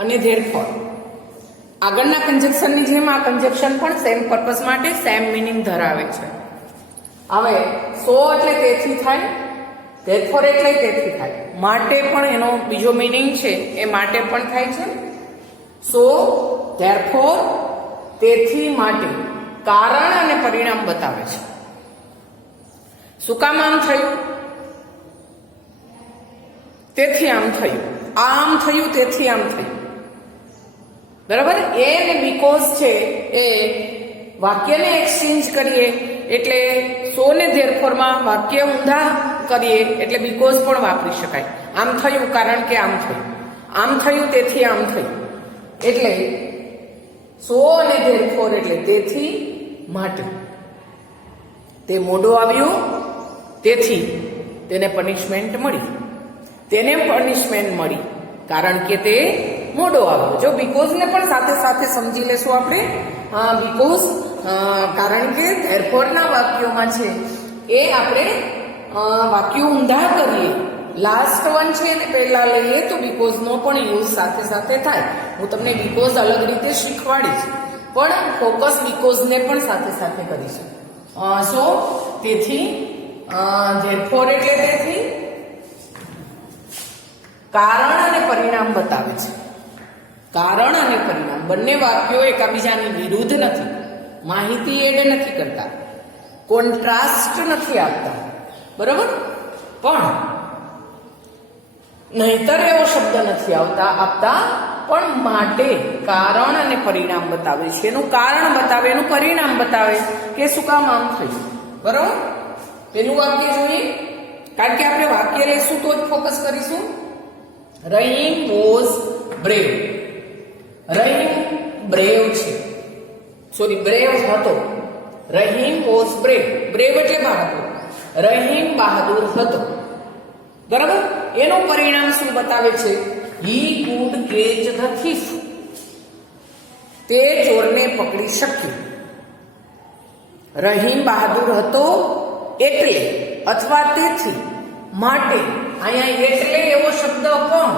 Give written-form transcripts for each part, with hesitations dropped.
અને ધેરફોર આગળના કન્જક્શનની જેમ આ કન્જક્શન પણ સેમ પર્પઝ માટે સેમ મિનિંગ ધરાવે છે. હવે સો એટલે તેથી થાય, ધેરફોર એટલે તેથી થાય, માટે પણ એનો બીજો મિનિંગ છે એ માટે પણ થાય છે. સો ધેરફોર તેથી માટે કારણ અને પરિણામ બતાવે છે. શું કામ આમ થયું? તેથી આમ થયું. આમ થયું તેથી આમ થયું. બરાબર? એ ને બીકોઝ છે એ વાક્યને એક્સચેન્જ કરીએ એટલે સો ને ધેરફોરમાં વાક્ય ઊંધા કરીએ એટલે બીકોઝ પણ વાપરી શકાય. આમ થયું કારણ કે આમ થયું, આમ થયું તેથી આમ થયું. એટલે સો અને ધેરફોર એટલે તેથી માટે. તે મોડું આવ્યું તેથી તેને પનિશમેન્ટ મળી. તેને પનિશમેન્ટ મળી કારણ કે તે મોડો આવ્યો. જો બીકોઝને પણ સાથે સાથે સમજી લેશું આપણે. બીકોઝ કારણ કે ધેરફોરના વાક્યોમાં છે એ આપણે વાક્યો ઊંધા કરીએ. લાસ્ટ વન છે ને પહેલા લઈએ તો બીકોઝનો પણ યુઝ સાથે સાથે થાય. હું તમને બીકોઝ અલગ રીતે શીખવાડીશ, પણ ફોકસ બીકોઝને પણ સાથે સાથે કરીશું. સો તેથી ધેરફોર એટલે તેથી કારણ અને પરિણામ બતાવે છે. કારણ અને પરિણામ બંને વાક્યો એકબીજાની વિરુદ્ધ નથી, માહિતી એડ નથી કરતા, કોન્ટ્રાસ્ટ નથી આપતા. બરાબર? પણ નહીતર એવો શબ્દ નથી આપતા, પણ માટે કારણ અને પરિણામ બતાવે છે. એનું કારણ બતાવે, એનું પરિણામ બતાવે કે શું કામ આમ થયું. બરાબર? પેલું વાક્ય જોઈએ, કારણ કે આપણે વાક્ય લેશું તો જ ફોકસ કરીશું. Rahim was brave. Rahim brave છે, સોરી બ્રેવ હતો. Rahim was brave. બ્રેવ એટલે બહાદુર. રહીમ બહાદુર હતો. બરાબર? એનું પરિણામ શું બતાવે છે? હી કુડ કેચ ધ થીફ. તે ચોરને પકડી શક્યો. રહીમ બહાદુર હતો એટલે અથવા તેથી માટે. અહીંયા એટલે એવો શબ્દ પણ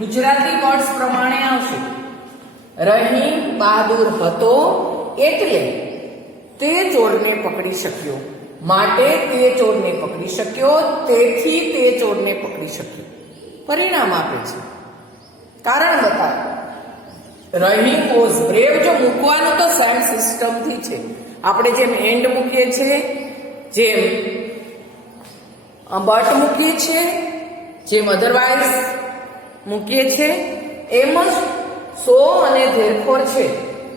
ગુજરાતી વર્ડ્સ પ્રમાણે આવશે. રહીમ બહાદુર હતો એટલે તે ચોરને પકડી શક્યો, માટે તે ચોરને પકડી શક્યો, તેથી તે ચોરને પકડી શક્યો. પરિણામ આપે છે, કારણ બતાવે. રહીમ વોઝ બ્રેવ જો મૂકવાનું તો સેમ સિસ્ટમથી છે. આપણે જેમ એન્ડ મૂકીએ છીએ, જેમ બટ મૂકીએ છીએ, જેમ અધરવાઇઝ મૂકીએ છીએ, એમ જ સો અને ધેરફોર છે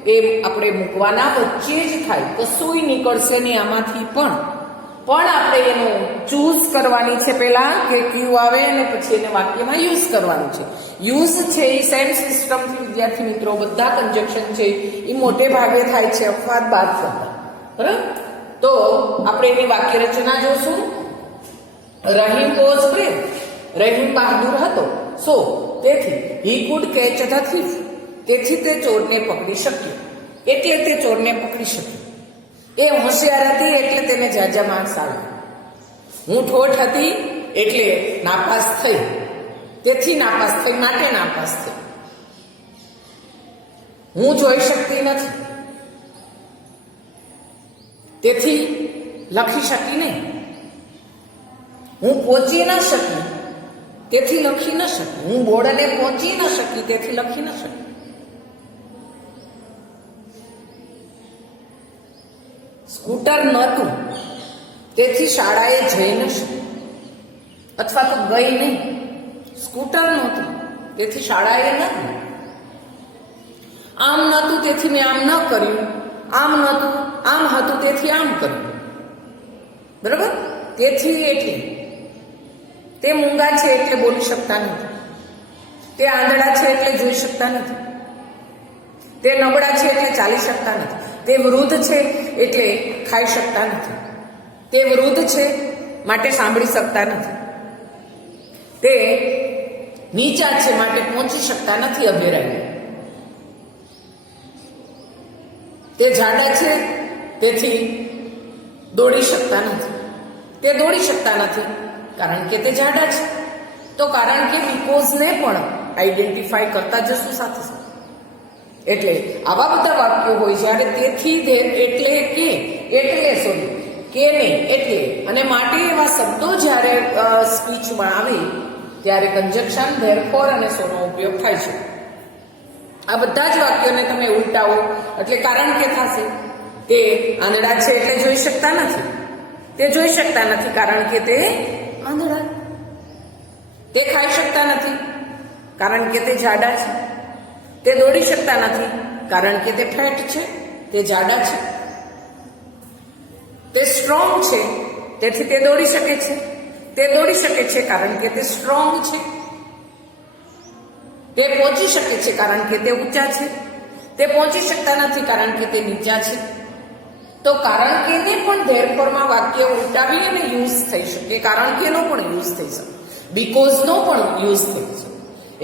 એ આપણે મૂકવાના વચ્ચે જ થાય. કશુંય નીકળશે નહીં આમાંથી. પણ આપણે એનું ચૂઝ કરવાની છે પહેલા કે ક્યુ આવે અને પછી એને વાક્યમાં યુઝ કરવાનું છે. યુઝ છે એ સેમ સિસ્ટમથી વિદ્યાર્થી મિત્રો બધા કન્જક્શન છે એ મોટે ભાગે થાય છે અપવાદ બાદ કરતા. બરાબર? તો આપણે એની વાક્ય રચના જોશું. Rahim was brave. રહીમ બહાદુર હતો. સો તેથી he could catch the thief. તેથી તે ચોરને પકડી શક્યો. એટલે તે ચોરને પકડી શક્યો. એ હોશિયાર હતી એટલે તેને જાજા માર્ક્સ આવ્યા. હું ઠોઠ હતી એટલે નાપાસ થઈ. તેથી નાપાસ થઈ, માટે નાપાસ થઈ. હું જોઈ શકતી નથી તેથી લખી શકી નહીં. હું પહોંચી ન શકી તેથી લખી ન શકી. હું બોર્ડને પહોંચી ન શકી તેથી લખી ન શકી. સ્કૂટર નહોતું તેથી શાળાએ જઈ ન શકી, અથવા તો ગઈ નહીં. સ્કૂટર નહોતું તેથી શાળાએ ન ગઈ. આમ નહોતું તેથી મેં આમ ન કર્યું. આમ નહોતું, આમ હતું તેથી આમ કર્યું. બરાબર? તેથી એટલે તે મૂંગા છે એટલે બોલી શકતા નથી. તે આંધળા છે એટલે જોઈ શકતા નથી. તે નબળા છે એટલે ચાલી શકતા નથી. તે વૃદ્ધ છે એટલે ખાઈ શકતા નથી. તે વૃદ્ધ છે માટે સાંભળી શકતા નથી. તે નીચા છે માટે પહોંચી શકતા નથી અભેરાય. તે જાડા છે તેથી દોડી શકતા નથી. તે દોડી શકતા નથી કારણ કે તે જાડા છે. તો કારણ કે બીકોઝને પણ આઈડેન્ટિફાય કરતા જશું સાથે સાથે. એટલે આવા બધા વાક્યો હોય જ્યારે તેથી એટલે કે નહીં એટલે અને માટે એવા શબ્દો જ્યારે સ્પીચમાં આવે ત્યારે કંજક્શન ધેરફોર અને સોનો ઉપયોગ થાય છે. આ બધા જ વાક્યોને તમે ઉલટાવો એટલે કારણ કે થશે. તે આંધળા છે એટલે જોઈ શકતા નથી. તે જોઈ શકતા નથી કારણ કે તે આંધળા. તે ખાઈ શકતા નથી કારણ કે તે જાડા છે. તે દોડી શકતા નથી કારણ કે તે ફેટ છે, તે જાડા છે. તે સ્ટ્રોંગ છે તેથી તે દોડી શકે છે. તે દોડી શકે છે કારણ કે તે સ્ટ્રોંગ છે. તે પહોંચી શકે છે કારણ કે તે ઊંચા છે. તે પહોંચી શકતા નથી કારણ કે તે નીચા છે. તો કારણ કે ને પણ ધેરફોરમાં વાક્ય ઉલટાવી અને યુઝ થઈ શકે. કારણ કે નો પણ યુઝ થઈ શકે, બીકોઝ નો પણ યુઝ થઈ શકે.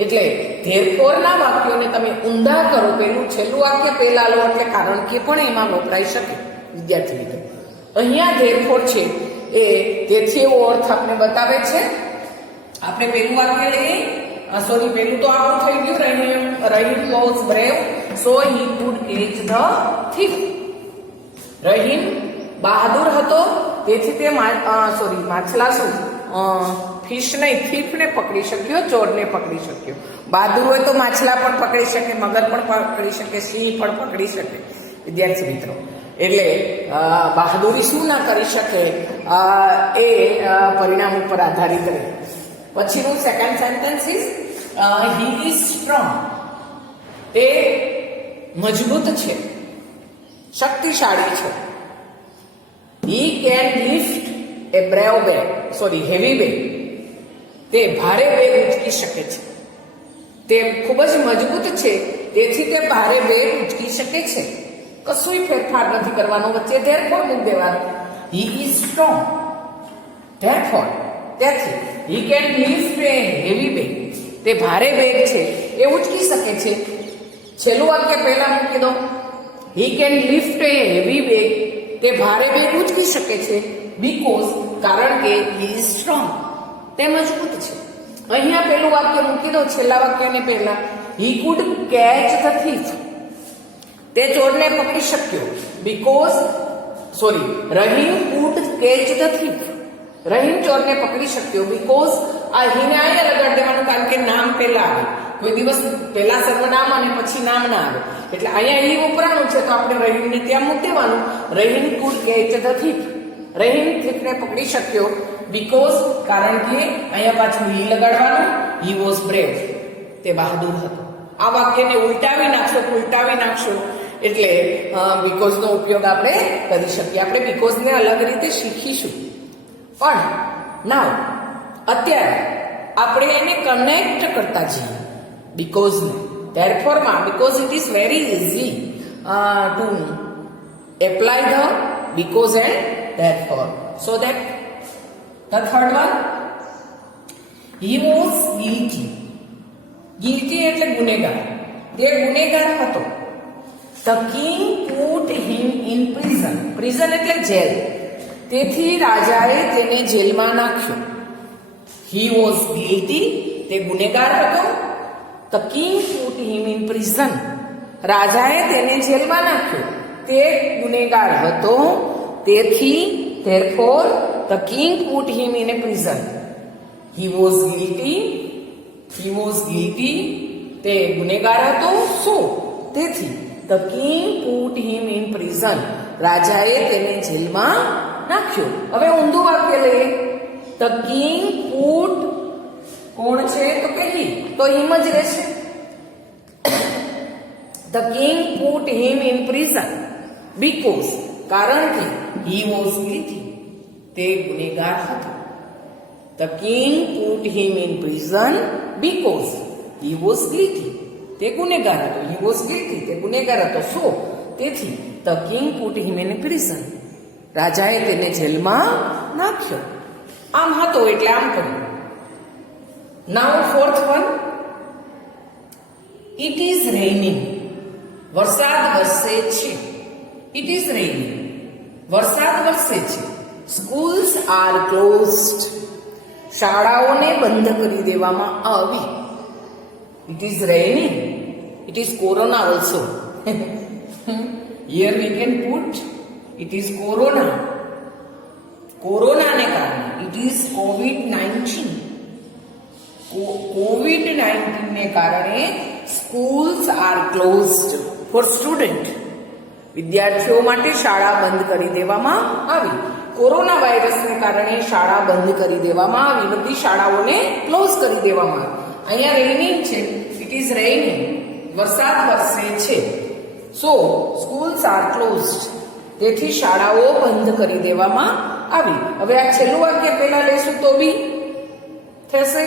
એટલે ધેરફોરના વાક્યોને તમે ઊંધા કરો, પેલું છેલ્લું વાક્ય પહેલા લો એટલે કારણ કે પણ એમાં વપરાઈ શકે. વિદ્યાર્થી મિત્રો, અહીંયા ધેરફોર છે એ તેથી એવો અર્થ આપણે બતાવે છે. આપણે પેલું વાક્ય લઈએ, સોરી પેલું તો આપણું થઈ ગયું, Rahim was brave so he could catch the thief. Rahim બહાદુર હતો તેથી તે માછલા ફિશ નહીં થીફને પકડી શક્યો, ચોરને પકડી શક્યો. બહાદુર હોય તો માછલા પણ પકડી શકે, મગર પણ પકડી શકે, સિંહ પણ પકડી શકે. વિદ્યાર્થી મિત્રો, એટલે બહાદુરી શું ના કરી શકે એ પરિણામ ઉપર આધારિત રહે. પછીનું second sentence is he is strong. તે મજબૂત છે, શક્તિશાળી છે. He can lift A brave bag, heavy bag. તે ભારે બેગ ઉચકી શકે છે. તે ખૂબ જ મજબૂત છે તેથી તે ભારે બેગ ઉચકી શકે છે. કશું ફેરફાર નથી કરવાનો, વચ્ચે ધેરફોર મૂકી દેવાનો. હી ઇઝ સ્ટ્રોંગ, ધેરફોર તેથી he can lift A heavy bag. તે ભારે બેગ છે એ ઉચકી શકે છે. છેલ્લું વાક્ય પહેલા મૂકી દો. He can lift A heavy bag. તે ભારે બેગ ઉચકી શકે છે બીકોઝ કારણ કે હી ઇઝ સ્ટ્રોંગ. તે મજબૂત છે. અહીંયા પેલું વાક્ય મૂકી દો છેલ્લા વાક્યને પહેલા. He could catch the thief. તે ચોરને પકડી શક્યો because Rahim could catch the thief. Rahim ચોરને પકડી શક્યો બીકોઝ આ હીને અહીંયા લગાડી દેવાનું કારણ કે નામ પહેલા આવે. કોઈ દિવસ પહેલા સર્વનામ અને પછી નામ ના આવે. એટલે અહીંયા ઈ ઉપરાણું છે તો આપણે રહીમને ત્યાં મૂકી દેવાનું. Rahim could catch the thief. Rahim થીફને પકડી શક્યો બીકોઝ કારણ કે અહીંયા પાછું હી લગાડવાનું. He was brave. તે બહાદુર હતો. આ વાક્યને ઉલટાવી નાખશો એટલે બીકોઝ નો ઉપયોગ આપણે કરી શકીએ. આપણે બીકોઝ ને અલગ રીતે શીખીશું. પણ નાવ અત્યારે આપણે એને કનેક્ટ કરતા જઈએ બીકોઝ ને. ધેરફોરમાં because it is very easy to apply the because and therefore. So that the third one, he was guilty. Guilty એટલે ગુનેગાર. તે ગુનેગાર હતો. The king put him in prison. Prison એટલે જેલ. તેથી રાજાએ તેને જેલમાં નાખ્યો. He was guilty. તે ગુનેગાર હતો. The king put him in prison. રાજાએ તેને જેલમાં નાખ્યો. તે ગુનેગાર હતો. તેથી therefore the king put him in a prison. He was guilty. તે ગુનેગાર હતો. શું? તેથી the king put him in prison. રાજાએ તેને જેલમાં નાખ્યો. હવે ઊંધું વાક્ય લઈએ. the king put કોણ છે તો કે he, તો હિમ જ રહેશે. the king put him in prison because કારણ કે he was guilty. તે ગુનેગાર હતો. The king put him in prison because he was guilty. તે ગુનેગાર હતો. He was guilty. તે ગુનેગાર હતો. શું? તેથી the king put him in prison. રાજાએ તેને જેલમાં નાખ્યો. આમ હતો એટલે આમ કર્યું. Now fourth one, it is raining. વરસાદ વરસે છે. It is raining. વરસાદ વરસે છે. Schools are closed. શાળાઓને બંધ કરી દેવામાં આવી. It is raining. It is corona also. Here we can put it is corona. કોરોનાને કારણે it is COVID-19. COVID-19 ને કારણે schools are closed for student. વિદ્યાર્થીઓ માટે શાળા બંધ કરી દેવામાં આવી. કોરોના વાયરસને કારણે શાળા બંધ કરી દેવામાં આવી. બધી શાળાઓને ક્લોઝ કરી દેવામાં આવી. અહીંયા રેનિંગ છે, ઇટ ઇઝ રેનિંગ, વરસાદ વરસે છે. સો સ્કૂલ્સ આર ક્લોઝડ, તેથી શાળાઓ બંધ કરી દેવામાં આવી. હવે આ છેલ્લું વાક્ય પહેલા લેશું તો બી થશે,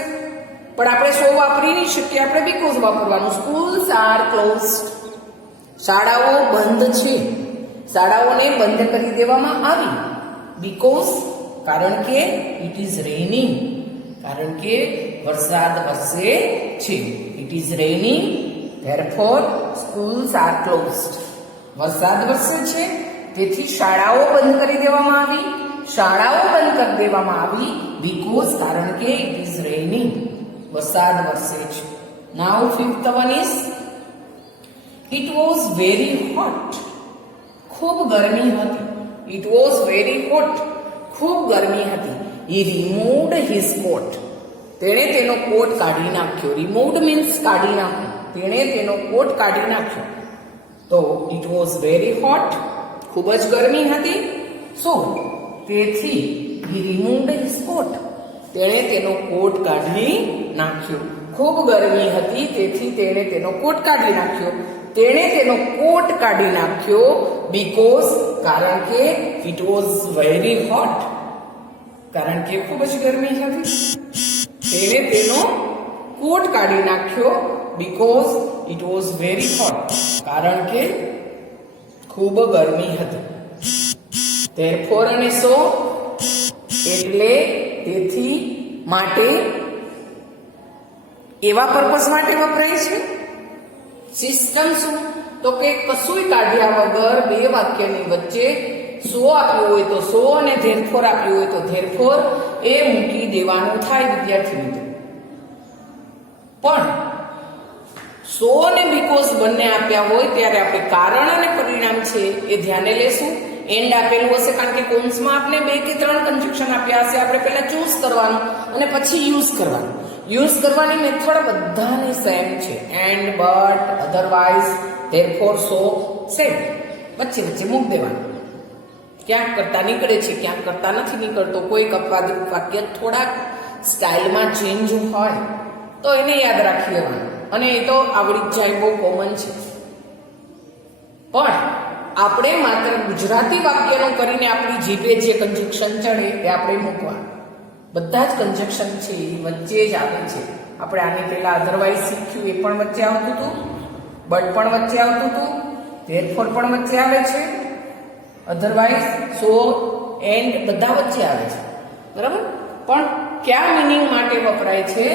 પણ આપણે સો વાપરી નહીં શકીએ, આપણે બીકોઝ વાપરવાનું. સ્કૂલ્સ આર ક્લોઝડ, શાળાઓ બંધ છે, શાળાઓને બંધ કરી દેવામાં આવી. બીકોઝ કારણ કે ઇટ ઇઝ રેનિંગ, કારણ કે વરસાદ વરસે છે. It is raining, therefore schools are closed. વરસાદ વરસે છે, તેથી શાળાઓ બંધ કરી દેવામાં આવી. શાળાઓ બંધ કરી દેવામાં આવી બીકોઝ કારણ કે ઇટ ઇઝ રેનિંગ, વરસાદ વરસે છે. Now fifth one is it was very hot. ખૂબ ગરમી હતી. ઇટ વોઝ વેરી હોટ, ખૂબ ગરમી હતી. હી રિમૂવ્ડ હિઝ કોટ. તેણે તેનો કોટ કાઢી નાખ્યો. રિમૂવ્ડ મીન્સ કાઢી નાખ્યો. તેણે તેનો કોટ કાઢી નાખ્યો. તો ઇટ વોઝ વેરી હોટ, ખૂબ જ ગરમી હતી. સો તેથી હી રિમૂવ્ડ હિઝ કોટ. તેણે તેનો કોટ કાઢી નાખ્યો. ખૂબ ગરમી હતી, તેથી તેણે તેનો કોટ કાઢી નાખ્યો. તેણે તેનો કોટ કાઢી નાખ્યો બીકોઝ કારણ કે ઇટ વોઝ વેરી હોટ, કારણ કે ખૂબ જ ગરમી હતી. તેણે તેનો કોટ કાઢી નાખ્યો because it was very hot, કારણ કે ખૂબ ગરમી હતી. therefore અને so એટલે, તેથી, માટે, એવા પર્પસ માટે વપરાય છે. સિસ્ટમ શું? તો કે કશુંય કાઢ્યા વગર બે વાક્યની વચ્ચે સો આપ્યું હોય તો સો અને ધેરફોર આપ્યું હોય તો ધેરફોર એ મૂકી દેવાનું થાય વિદ્યાર્થી મિત્રો. પણ સો અને બીકોઝ બંને આપ્યા હોય ત્યારે આપણે કારણ અને પરિણામ છે એ ધ્યાને લેશું. એન્ડ આપેલું હશે કારણ કે કૌંસમાં આપણે 2 કે 3 કન્જક્શન આપ્યા હશે. આપણે પહેલા ચૂઝ કરવાનું અને પછી યુઝ કરવાનું. યુઝ કરવાની મેથડ બધાની સેમ છે. And, but, otherwise, therefore, so same. વચ્ચે વચ્ચે મૂક દેવાનું. ક્યાંક કરતા નીકળે છે, ક્યાંક કરતા નથી નીકળતો. કોઈક અપવાદિત વાક્ય થોડાક સ્ટાઇલમાં ચેન્જ હોય તો એને યાદ રાખી લેવાનું અને એ તો આવડી જ જાય, બહુ કોમન છે. પણ આપણે માત્ર ગુજરાતી વાક્યનું કરીને આપણી જીભે જે કન્જક્શન ચડે એ આપણે મૂકવાનું. બધા જ કન્જક્શન છે એ વચ્ચે જ આવે છે. આપણે આને પહેલા અધરવાઇઝ શીખ્યું, એ પણ વચ્ચે આવતું હતું. બટ પણ વચ્ચે આવતું હતું. ધેરફોર પણ વચ્ચે આવે છે. અધરવાઇઝ, સો, એન્ડ બધા વચ્ચે આવે છે. બરાબર? પણ કયા મિનિંગ માટે વપરાય છે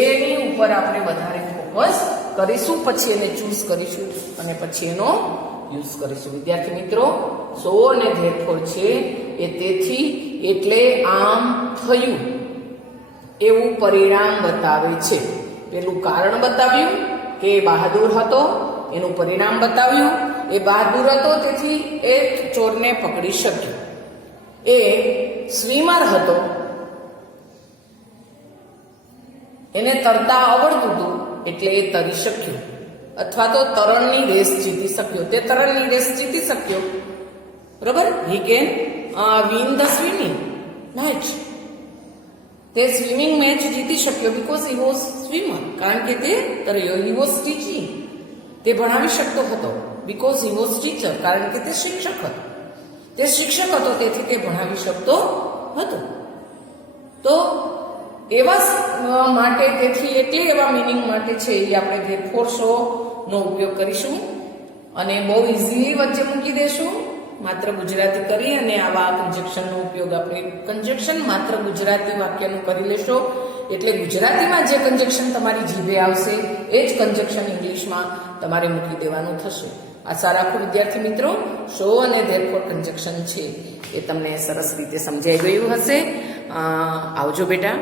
એની ઉપર આપણે વધારે ફોકસ કરીશું. પછી એને ચૂઝ કરીશું અને પછી એનો યુઝ કરીશું. વિદ્યાર્થી મિત્રો, સો અને ધેરફોર છે એ તેથી, એટલે, આમ, થયું એવું પરિણામ બતાવે છે. પેલું કારણ બતાવ્યું કે બહાદુર હતો, એનું પરિણામ બતાવ્યું એ બહાદુર હતો તેથી એ ચોરને પકડી શક્યો. એ સ્વિમર હતો, એને તરતા આવડતું હતું એટલે એ તરી શક્યો. અથવા તો તરણની રેસ જીતી શક્યો. તે તરણની રેસ જીતી શક્યો. બરાબર? He can win the swimming match. તે સ્વિમિંગ મેચ જીતી શક્યો બીકોઝ હી વોઝ સ્વિમર, કારણ કે તે તર્યો. હી વોઝ ટીચિંગ, તે ભણાવી શકતો હતો. બીકોઝ હી વોઝ ટીચર, કારણ કે તે શિક્ષક હતો. તે શિક્ષક હતો તેથી તે ભણાવી શકતો હતો. તો એવા માટે, તેથી એટલે એવા મિનિંગ માટે છે એ આપણે ધેરફોર સો નો ઉપયોગ કરીશું અને બહુ ઇઝીલી વચ્ચે મૂકી દેશું. માત્ર ગુજરાતી કરી અને આવા કન્જક્શનનો ઉપયોગ આપણે કન્જક્શન માત્ર ગુજરાતી વાક્યનું કરી લેશો એટલે ગુજરાતીમાં જે કન્જક્શન તમારી જીભે આવશે એ જ કન્જક્શન ઇંગ્લિશમાં તમારે મૂકી દેવાનું થશે. આશા રાખું વિદ્યાર્થી મિત્રો, સો અને ધેરફોર કન્જક્શન છે એ તમને સરસ રીતે સમજાઈ ગયું હશે. આવજો બેટા.